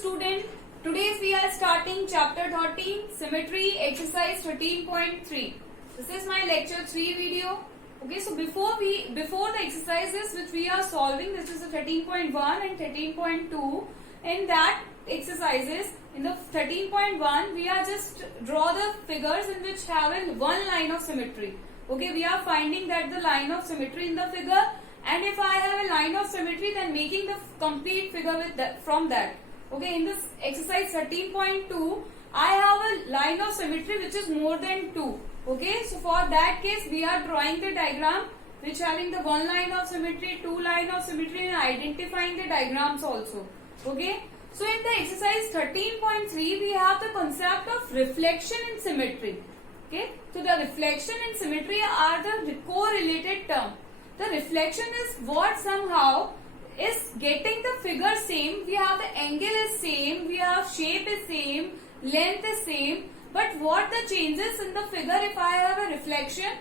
student, today we are starting chapter 13 symmetry exercise 13.3. This is my lecture 3 video. Okay, so before the exercises which we are solving, this is the 13.1 and 13.2. In that exercises, in the 13.1 we are just draw the figures in which have one line of symmetry. Okay, we are finding that the line of symmetry in the figure, and if I have a line of symmetry, then making the complete figure with that, from that. Okay, in this exercise 13.2, I have a line of symmetry which is more than 2. Okay, so for that case, we are drawing the diagram which having the one line of symmetry, two line of symmetry, and identifying the diagrams also. Okay, so in the exercise 13.3, we have the concept of reflection in symmetry. Okay, so the reflection and symmetry are the correlated term. The reflection is what somehow is getting the figure same. We have the angle is same, we have shape is same, length is same, but what the changes in the figure, if I have a reflection,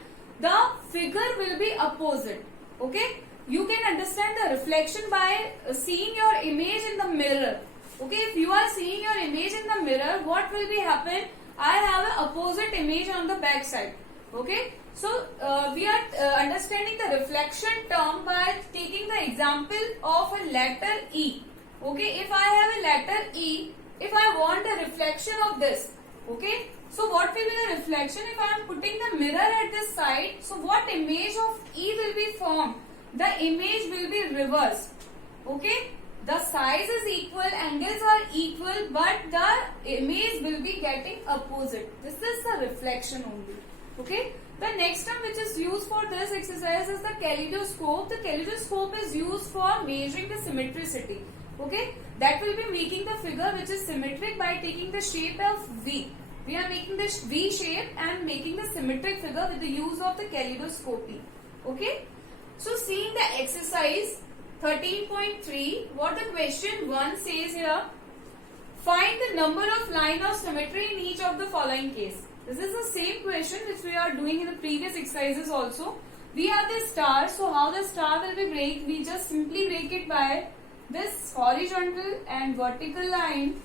the figure will be opposite. Okay, you can understand the reflection by seeing your image in the mirror. Okay, if you are seeing your image in the mirror, what will be happen? I have an opposite image on the back side. Okay, so we are understanding the reflection term by taking the example of a letter E. Okay, if I have a letter E, if I want a reflection of this, okay, so what will be the reflection? If I am putting the mirror at this side, so what image of E will be formed? The image will be reversed. Okay, the size is equal, angles are equal, but the image will be getting opposite. This is the reflection only. Okay, the next term which is used for this exercise is the kaleidoscope. The kaleidoscope is used for measuring the symmetricity. Okay, that will be making the figure which is symmetric by taking the shape of V. We are making this V shape and making the symmetric figure with the use of the kaleidoscopy. Okay, so seeing the exercise 13.3, what the question 1 says here, find the number of line of symmetry in each of the following case. This is the same question which we are doing in the previous exercises also. We have this star, so how the star will be break? We just simply break it by this horizontal and vertical line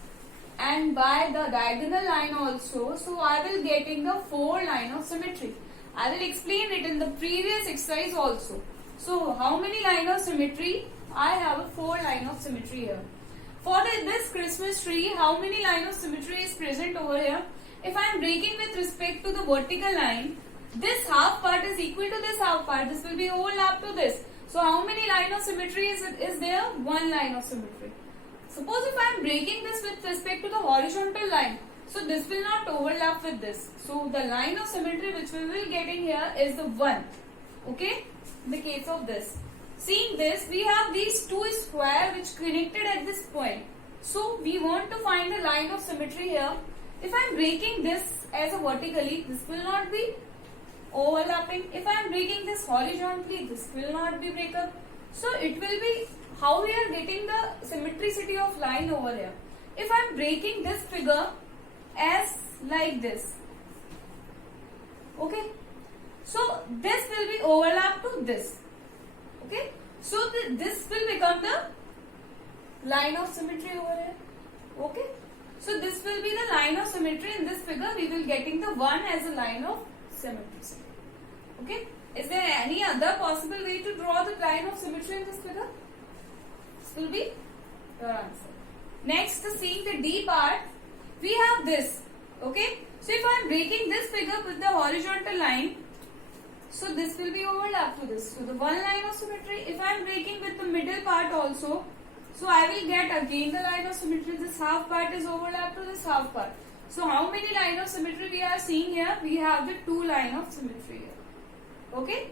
and by the diagonal line also. So I will getting the 4 line of symmetry. I will explain it in the previous exercise also. So how many line of symmetry? I have a 4 line of symmetry here. For this Christmas tree, how many line of symmetry is present over here? If I am breaking with respect to the vertical line, this half part is equal to this half part. This will be overlap to this. So how many line of symmetry is there? 1 line of symmetry. Suppose if I am breaking this with respect to the horizontal line, so this will not overlap with this. So the line of symmetry which we will get in here is the 1. Okay, in the case of this. Seeing this, we have these two square which connected at this point. So we want to find the line of symmetry here. If I am breaking this as a vertically, this will not be overlapping. If I am breaking this horizontally, this will not be break up. So it will be how we are getting the symmetricity of line over here. If I am breaking this figure as like this, okay, so this will be overlap to this. Okay, so this will become the line of symmetry over here. Okay, so this will be the line of symmetry in this figure. We will getting the 1 as a line of symmetry. Okay, is there any other possible way to draw the line of symmetry in this figure? This will be your answer. Next, seeing the D part, we have this. Okay, so if I am breaking this figure with the horizontal line, so this will be overlap to this. So the 1 line of symmetry. If I am breaking with the middle part also, so I will get again the line of symmetry. This half part is overlap to this half part. So how many line of symmetry we are seeing here? We have the 2 line of symmetry here. Okay.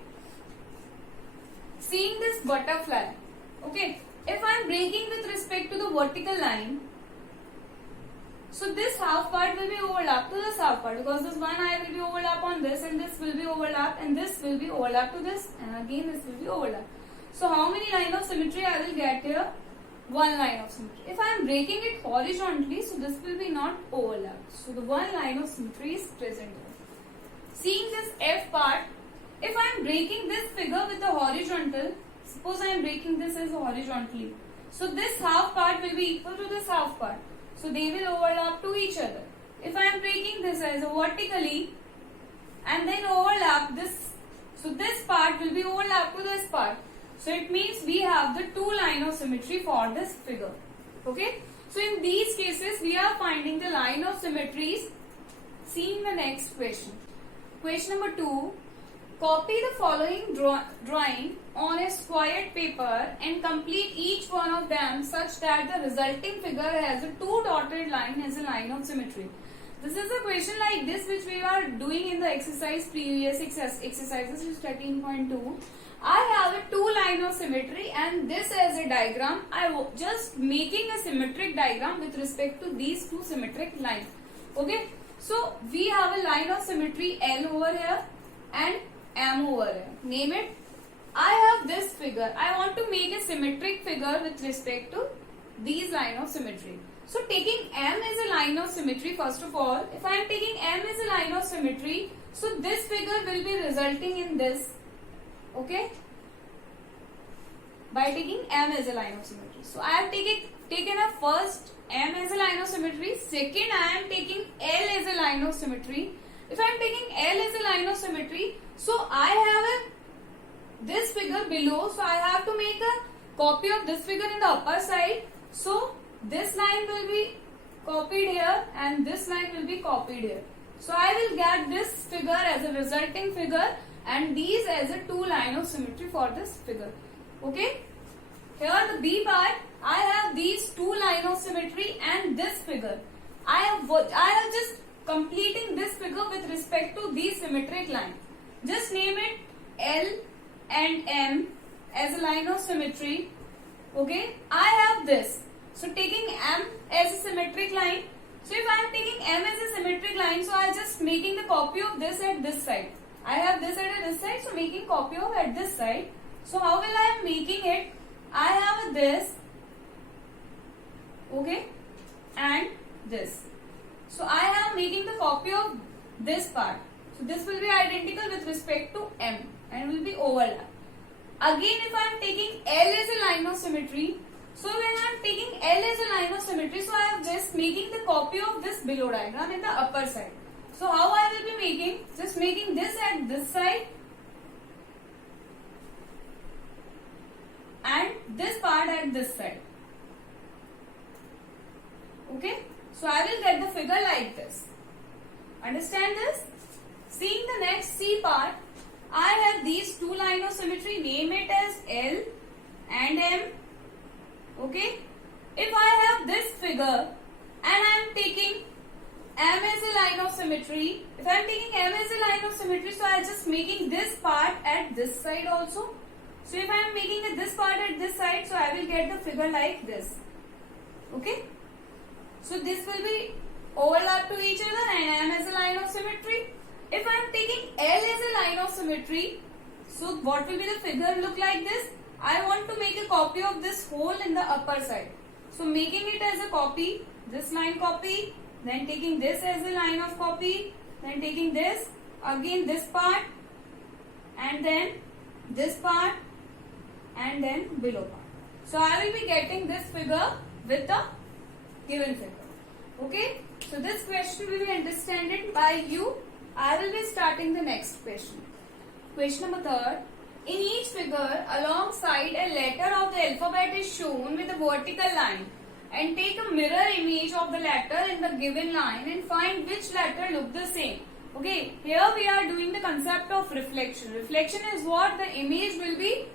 Seeing this butterfly. Okay. If I am breaking with respect to the vertical line, so this half part will be overlap to this half part, because this one eye will be overlap on this, and this will be overlap, and this will be overlap to this, and again this will be overlap. So how many line of symmetry I will get here? 1 line of symmetry. If I am breaking it horizontally, so this will be not overlap. So the 1 line of symmetry is present here. Seeing this F part, if I am breaking this figure with the horizontal, suppose I am breaking this as horizontally, so this half part will be equal to this half part. So they will overlap to each other. If I am taking this as a vertically and then overlap this, so this part will be overlap to this part. So it means we have the two line of symmetry for this figure. Okay. So in these cases we are finding the line of symmetries. See in the next question. Question number 2. Copy the following drawing on a squared paper and complete each one of them such that the resulting figure has a two dotted line as a line of symmetry. This is a question like this which we are doing in the exercise previous exercises, which is 13.2. I have a two line of symmetry and this as a diagram. I just making a symmetric diagram with respect to these two symmetric lines. Okay. So we have a line of symmetry L over here and M over here. Name it. I have this figure. I want to make a symmetric figure with respect to these line of symmetry. So taking M as a line of symmetry, first of all, if I am taking M as a line of symmetry, so this figure will be resulting in this. Okay. By taking M as a line of symmetry. So I have taken a first M as a line of symmetry. Second, I am taking L as a line of symmetry. If I am taking L as a line of symmetry, so I have this figure below. So I have to make a copy of this figure in the upper side. So this line will be copied here and this line will be copied here. So I will get this figure as a resulting figure and these as a two line of symmetry for this figure. Okay. Here the B part, I have these two line of symmetry and this figure. I have just completing this figure with respect to these symmetric line. Just name it L and M as a line of symmetry. Okay. I have this. So taking M as a symmetric line. So if I am taking M as a symmetric line, so I am just making the copy of this at this side. I have this at this side, so making copy of at this side. So how will I am making it? I have this, okay, and this. So I am making the copy of this part. So this will be identical with respect to M and will be overlap. Again, if I am taking L as a line of symmetry, so when I am taking L as a line of symmetry, so I am just making the copy of this below diagram in the upper side. So how I will be making? Just making this at this side and this part at this side. Okay. So I will get the figure like this. Understand this? Seeing the next C part, I have these two line of symmetry. Name it as L and M. Okay. If I have this figure and I am taking M as a line of symmetry, if I am taking M as a line of symmetry, so I am just making this part at this side also. So if I am making this part at this side, so I will get the figure like this. Okay. So this will be overlap to each other and M as a line of symmetry. If I am taking L as a line of symmetry, so what will be the figure look like this? I want to make a copy of this hole in the upper side. So making it as a copy, this line copy, then taking this as a line of copy, then taking this, again this part, and then this part, and then below part. So I will be getting this figure with the given figure. Okay. So this question will be understood by you. I will be starting the next question. Question number 3. In each figure, alongside a letter of the alphabet is shown with a vertical line, and take a mirror image of the letter in the given line and find which letter look the same. Okay, here we are doing the concept of reflection. Reflection is what the image will be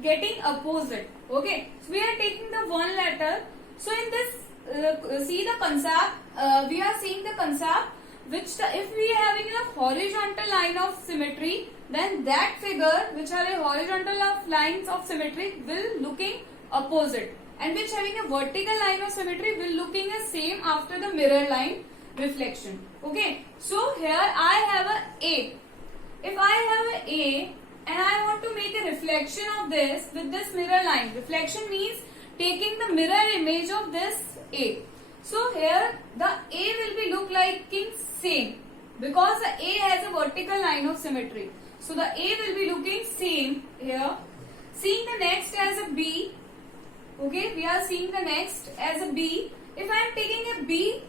getting opposite. Okay, so we are taking the one letter. So in this, see the concept, we are seeing the concept which if we are having a horizontal line of symmetry, then that figure which have a horizontal lines of symmetry will looking opposite, and which having a vertical line of symmetry will looking the same after the mirror line reflection. Okay, so here I have a A. If I have a A and I want to make a reflection of this with this mirror line, reflection means taking the mirror image of this A. So here the A will be look like same because the A has a vertical line of symmetry. So the A will be looking same here. Seeing the next as a B. Okay, we are seeing the next as a B. if I am taking a B,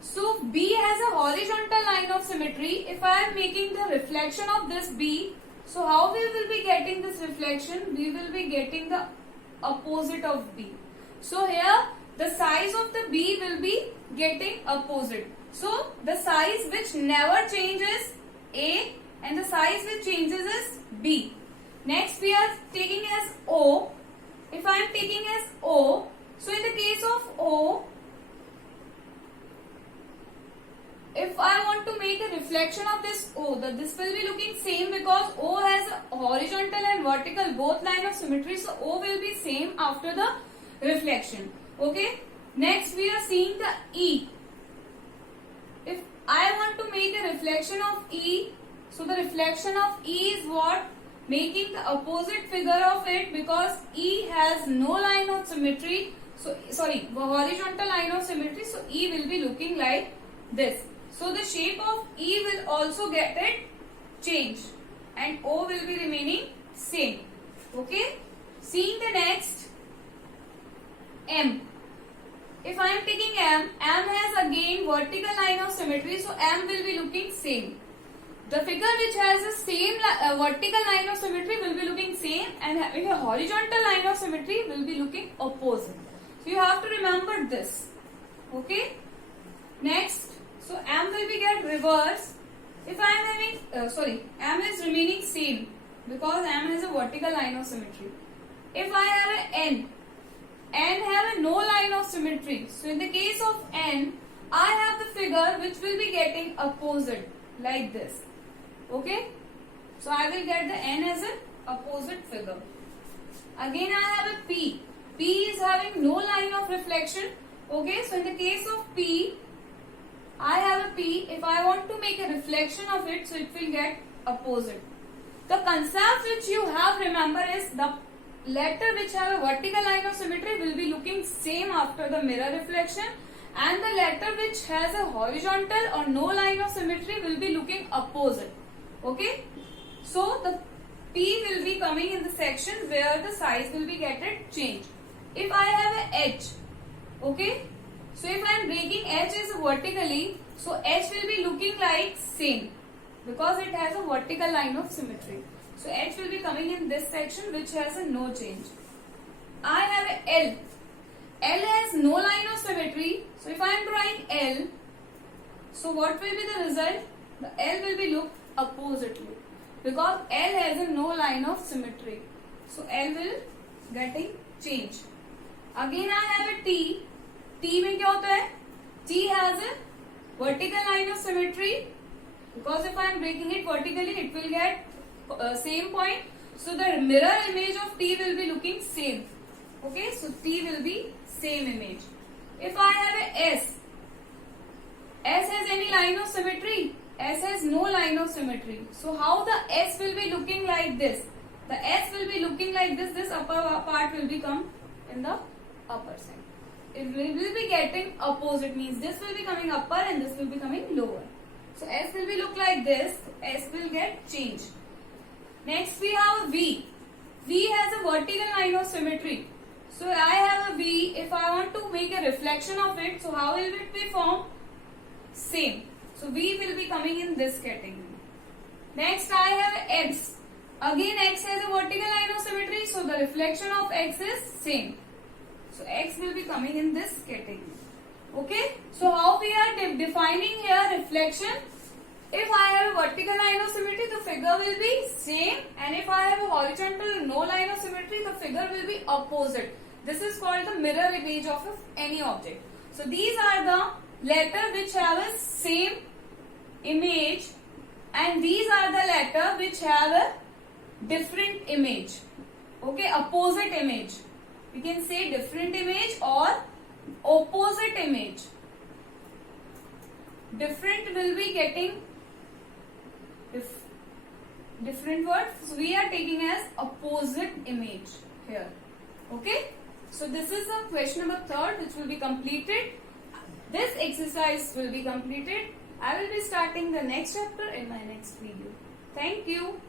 so B has a horizontal line of symmetry. If I am making the reflection of this B, so how we will be getting this reflection? We will be getting the opposite of B. So here the size of the B will be getting opposite. So the size which never changes A and the size which changes is B. Next we are taking as O. If I am taking as O, so in the case of O, if I want to make a reflection of this O, this will be looking same because O has a horizontal and vertical both line of symmetry. So O will be same after the reflection. Okay. Next we are seeing the E. If I want to make a reflection of E, so the reflection of E is what? Making the opposite figure of it because E has no line of symmetry. So horizontal line of symmetry. So E will be looking like this. So the shape of E will also get it changed and O will be remaining same. Okay. Seeing the next M. If I am taking M has again vertical line of symmetry. So M will be looking same. The figure which has the same vertical line of symmetry will be looking same and having a horizontal line of symmetry will be looking opposite. So you have to remember this. Okay. Next, so M will be get reverse. If I am having, M is remaining same because M has a vertical line of symmetry. If I have an N have a no line of symmetry. So in the case of N, I have the figure which will be getting opposite like this. Okay. So I will get the N as an opposite figure. Again I have a P. P is having no line of reflection. Okay. So in the case of P, I have a P. If I want to make a reflection of it, so it will get opposite. The concept which you have remember is the letter which have a vertical line of symmetry will be looking same after the mirror reflection, and the letter which has a horizontal or no line of symmetry will be looking opposite. Okay. So the P will be coming in the section where the size will be getting changed. If I have a H, okay. So if I am breaking H is vertically, so H will be looking like same because it has a vertical line of symmetry. So H will be coming in this section which has a no change. I have a L. L has no line of symmetry. So if I am drawing L, so what will be the result? The L will be looked oppositely because L has a no line of symmetry. So L will getting changed. Again I have a T. T में क्या होता है? T has a vertical line of symmetry because if I am breaking it vertically, it will get same point. So the mirror image of T will be looking same. Okay, so T will be same image. If I have a S, S has any line of symmetry? S has no line of symmetry. So how the S will be looking like this? The S will be looking like this. This upper part will become in the upper side. It will be getting opposite, means this will be coming upper and this will be coming lower. So S will be look like this. S will get changed. Next we have a V. V has a vertical line of symmetry. So I have a V. If I want to make a reflection of it, so how will it be formed? Same. So V will be coming in this category. Next I have a X. Again X has a vertical line of symmetry. So the reflection of X is same. So X will be coming in this category. Okay. So how we are defining here reflection? If I have a vertical line of symmetry, the figure will be same, and if I have a horizontal no line of symmetry, the figure will be opposite. This is called the mirror image of any object. So these are the letters which have a same image, and these are the letters which have a different image. Okay, opposite image. We can say different image or opposite image. Different will be getting different word. So we are taking as opposite image here. Okay. So this is the question number 3 which will be completed. This exercise will be completed. I will be starting the next chapter in my next video. Thank you.